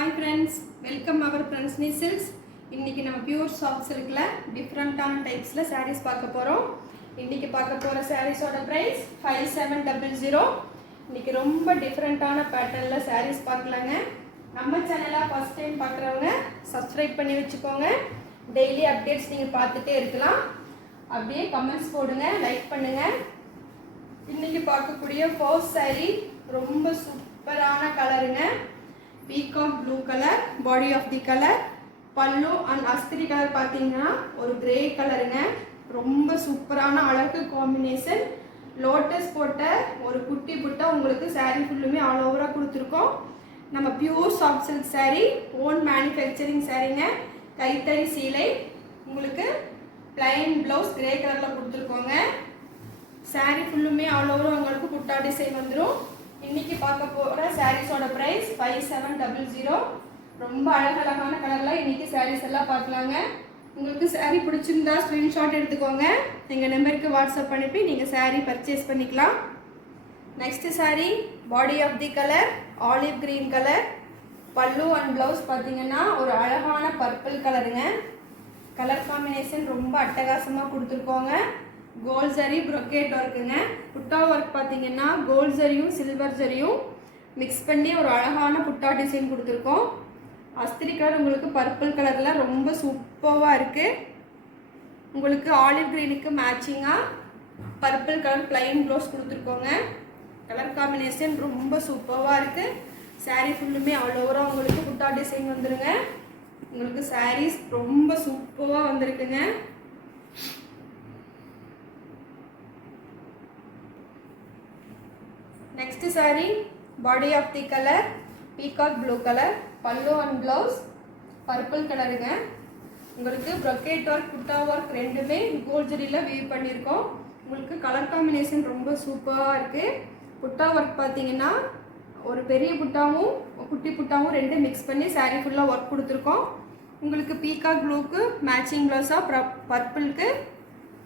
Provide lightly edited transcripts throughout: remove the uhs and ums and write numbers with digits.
Hi friends, welcome அவர் ஃப்ரெண்ட்ஸ்னி silks. இன்றைக்கி நம்ம pure soft சில்கில் டிஃப்ரெண்ட்டான டைப்ஸில் சாரீஸ் பார்க்க போகிறோம். இன்றைக்கி பார்க்க போகிற சாரீஸோட ப்ரைஸ் 5700. இன்றைக்கி ரொம்ப டிஃப்ரெண்ட்டான பேட்டர்னில் சாரீஸ் பார்க்கலாங்க. நம்ம சேனலை ஃபஸ்ட் டைம் பார்க்குறவங்க சப்ஸ்கிரைப் பண்ணி வச்சுக்கோங்க. டெய்லி அப்டேட்ஸ் நீங்கள் பார்த்துட்டே இருக்கலாம். அப்படியே கமெண்ட்ஸ் போடுங்க, லைக் பண்ணுங்கள். இன்றைக்கி பார்க்கக்கூடிய ஃபர்ஸ்ட் சாரீ ரொம்ப சூப்பரான கலருங்க. Peacock blue colour, body of the colour, பல்லு அண்ட் அஸ்திரி கலர் பார்த்தீங்கன்னா ஒரு கிரே கலருங்க. ரொம்ப சூப்பரான அழகு காம்பினேஷன். லோட்டஸ் போட்ட ஒரு குட்டி புட்டா உங்களுக்கு சாரீ ஃபுல்லுமே ஆல் ஓவராக கொடுத்துருக்கோம். நம்ம pure soft silk sari, own manufacturing சாரீங்க. கைத்தறி சீலை, உங்களுக்கு பிளைன் ப்ளவுஸ் கிரே கலரில் கொடுத்துருக்கோங்க. சாரீ ஃபுல்லுமே ஆல் ஓவர் உங்களுக்கு புட்டா டிசைன் வந்துடும். இன்னைக்கு பார்க்க போகிற சாரீஸோட ப்ரைஸ் 5700. ரொம்ப அழகழகான கலரில் இன்னைக்கு சாரீஸ் எல்லாம் பார்க்கலாங்க. உங்களுக்கு சாரீ பிடிச்சிருந்தா ஸ்க்ரீன்ஷாட் எடுத்துக்கோங்க. எங்கள் நம்பருக்கு வாட்ஸ்அப் அனுப்பி நீங்கள் சாரீ பர்ச்சேஸ் பண்ணிக்கலாம். Next sari body of the colour olive green colour. பல்லு அண்ட் ப்ளவுஸ் பார்த்தீங்கன்னா ஒரு அழகான பர்பிள் கலருங்க. கலர் காம்பினேஷன் ரொம்ப அட்டகாசமாக கொடுத்துருக்கோங்க. கோல்ட் ஜரி ப்ரொக்கேட் ஒர்க்குங்க. புட்டா ஒர்க் பார்த்தீங்கன்னா கோல்ட் ஜரியும் சில்வர் ஜரியும் மிக்ஸ் பண்ணி ஒரு அழகான புட்டா டிசைன் கொடுத்துருக்கோம். அஸ்திரி கலர் உங்களுக்கு பர்பிள் கலரில் ரொம்ப சூப்பராக இருக்குது. உங்களுக்கு ஆலிவ் க்ரீனுக்கு மேட்சிங்காக பர்பிள் கலர் பிளைன் ப்ளவுஸ் கொடுத்துருக்கோங்க. கலர் காம்பினேஷன் ரொம்ப சூப்பராக இருக்குது. சாரீ ஃபுல்லுமே ஆல் ஓவராக உங்களுக்கு புட்டா டிசைன் வந்துடுங்க. உங்களுக்கு சாரீஸ் ரொம்ப சூப்பராக வந்திருக்குங்க. Next sari body of the colour peacock blue colour, பல்லு அண்ட் ப்ளவுஸ் பர்பிள் கலருங்க. உங்களுக்கு ப்ரொக்கேட் ஒர்க் புட்டா ஒர்க் ரெண்டுமே கோல்ட் ஜரியில் வீவ் பண்ணியிருக்கோம். உங்களுக்கு கலர் காம்பினேஷன் ரொம்ப சூப்பராக இருக்குது. புட்டா ஒர்க் பார்த்தீங்கன்னா ஒரு பெரிய புட்டாவும் குட்டி புட்டாவும் ரெண்டு மிக்ஸ் பண்ணி சாரீ ஃபுல்லாக ஒர்க் கொடுத்துருக்கோம். உங்களுக்கு பீகாக் ப்ளூக்கு மேட்சிங் ப்ளவுஸாக பர்பிளுக்கு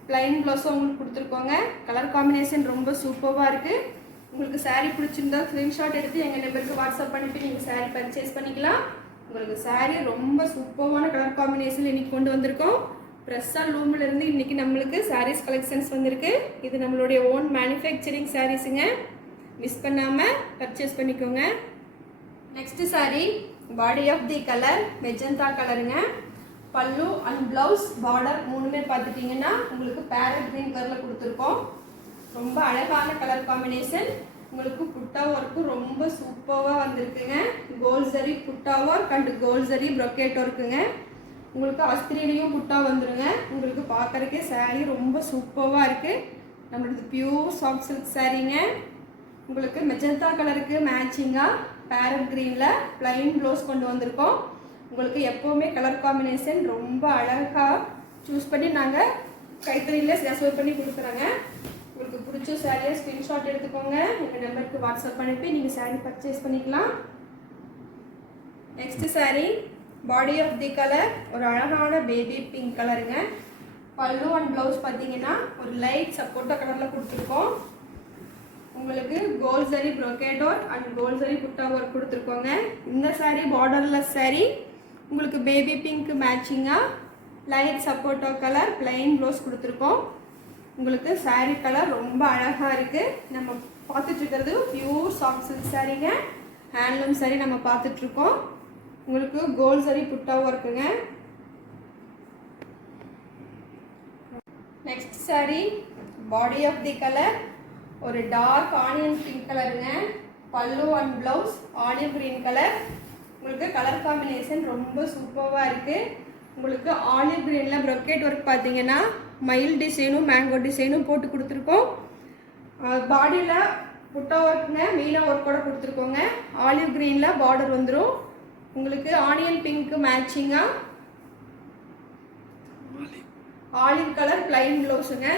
பிளைன் ப்ளவுஸும் உங்களுக்கு கொடுத்துருக்கோங்க. கலர் காம்பினேஷன் ரொம்ப சூப்பராக இருக்குது. உங்களுக்கு சாரீ பிடிச்சிருந்தா ஸ்க்ரீன்ஷாட் எடுத்து எங்கள் நம்பருக்கு வாட்ஸ்அப் பண்ணிவிட்டு நீங்கள் சாரீ பர்ச்சேஸ் பண்ணிக்கலாம். உங்களுக்கு சாரீ ரொம்ப சூப்பரான கலர் காம்பினேஷன் இன்றைக்கி கொண்டு வந்திருக்கோம். ப்ரெஸ்ஸாக லூமிலேருந்து இன்றைக்கி நம்மளுக்கு சாரீஸ் கலெக்ஷன்ஸ் வந்திருக்கு. இது நம்மளுடைய ஓன் மேனுஃபேக்சரிங் சாரீஸுங்க. மிஸ் பண்ணாமல் பர்ச்சேஸ் பண்ணிக்கோங்க. Next sari body of the colour magenta கலருங்க. பல்லு அண்ட் ப்ளவுஸ் பார்டர் மூணுமே பார்த்துட்டிங்கன்னா உங்களுக்கு பேரட் க்ரீன் கலரில் கொடுத்துருக்கோம். ரொம்ப அழகான கலர் காம்பினேஷன். உங்களுக்கு புட்டா ஒர்க்கு ரொம்ப சூப்பராக வந்திருக்குங்க. கோல்ட் ஜரி புட்டா work and gold zari brocade ஒர்க்குங்க. உங்களுக்கு அஸ்திரிலையும் புட்டா வந்துடுங்க. உங்களுக்கு பார்க்குறக்கே சாரீ ரொம்ப சூப்பராக இருக்குது. நம்மளது பியூர் சாஃப்ட் சில்க் சாரீங்க. உங்களுக்கு மெஜந்தா கலருக்கு மேட்சிங்காக பேரட் க்ரீனில் பிளைன் ப்ளவுஸ் கொண்டு வந்திருக்கோம். உங்களுக்கு எப்போவுமே கலர் காம்பினேஷன் ரொம்ப அழகாக சூஸ் பண்ணி நாங்கள் கைத்தறியில் நெசவு பண்ணி கொடுக்குறோங்க. உங்களுக்கு பிடிச்ச சாரியை ஸ்க்ரீன்ஷாட் எடுத்துக்கோங்க. எங்கள் நம்பருக்கு வாட்ஸ்அப் அனுப்பி நீங்கள் சாரீ பர்ச்சேஸ் பண்ணிக்கலாம். Next sari body of the colour ஒரு அழகான பேபி பிங்க் கலருங்க. பல்லு அண்ட் ப்ளவுஸ் பார்த்தீங்கன்னா ஒரு லைட் சப்போட்டா கலரில் கொடுத்துருக்கோம். உங்களுக்கு gold zari brocade work and gold zari புட்டா ஒர்க் கொடுத்துருக்கோங்க. இந்த சாரீ பார்டர்லெஸ் சாரீ. உங்களுக்கு பேபி பிங்க் மேட்சிங்காக லைட் சப்போட்டா கலர் பிளைன் ப்ளவுஸ் கொடுத்துருக்கோம். உங்களுக்கு சாரீ கலர் ரொம்ப அழகாக இருக்குது. நம்ம பார்த்துட்ருக்கிறது பியூர் சாஃப்ட் சில்க் சாரீங்க. ஹேண்ட்லூம் சாரீ நம்ம பார்த்துட்ருக்கோம். உங்களுக்கு கோல்ட் ஜரி புட்டா ஒர்க்குங்க. Next sari body of the colour ஒரு டார்க் ஆனியன் பிங்க் கலருங்க. பல்லு and blouse olive green colour. உங்களுக்கு கலர் காம்பினேஷன் ரொம்ப சூப்பராக இருக்குது. உங்களுக்கு ஆலிவ் கிரீனில் ப்ரொக்கேட் ஒர்க் பார்த்தீங்கன்னா மயில் டிசைனும் மேங்கோ டிசைனும் போட்டு கொடுத்துருக்கோம். பாடியில் புட்டா ஒர்க்குங்க மீனா ஒர்க்கோட கொடுத்துருக்கோங்க. ஆலிவ் க்ரீனில் பார்டர் வந்துடும். உங்களுக்கு ஆனியன் பிங்க்கு மேட்சிங்காக ஆலிவ் கலர் பிளைன் ப்ளவுஸுங்க.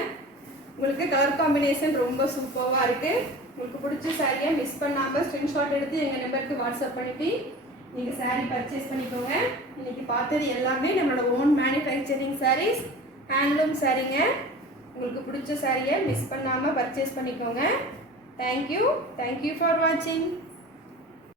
உங்களுக்கு கலர் காம்பினேஷன் ரொம்ப சூப்பராக இருக்குது. உங்களுக்கு பிடிச்ச சாரியை மிஸ் பண்ணாமல் ஸ்க்ரீன்ஷாட் எடுத்து எங்கள் நம்பருக்கு வாட்ஸ்அப் பண்ணிவிட்டு நீங்கள் சாரீ பர்ச்சேஸ் பண்ணிக்கோங்க. இன்றைக்கி பார்த்தது எல்லாமே நம்மளோட ஓன் மேனுஃபேக்சரிங் சாரீஸ், ஹேண்ட்லூம் சாரீங்க. உங்களுக்கு பிடிச்ச சாரியை மிஸ் பண்ணாமல் பர்ச்சேஸ் பண்ணிக்கோங்க. தேங்க்யூ ஃபார் வாட்சிங்.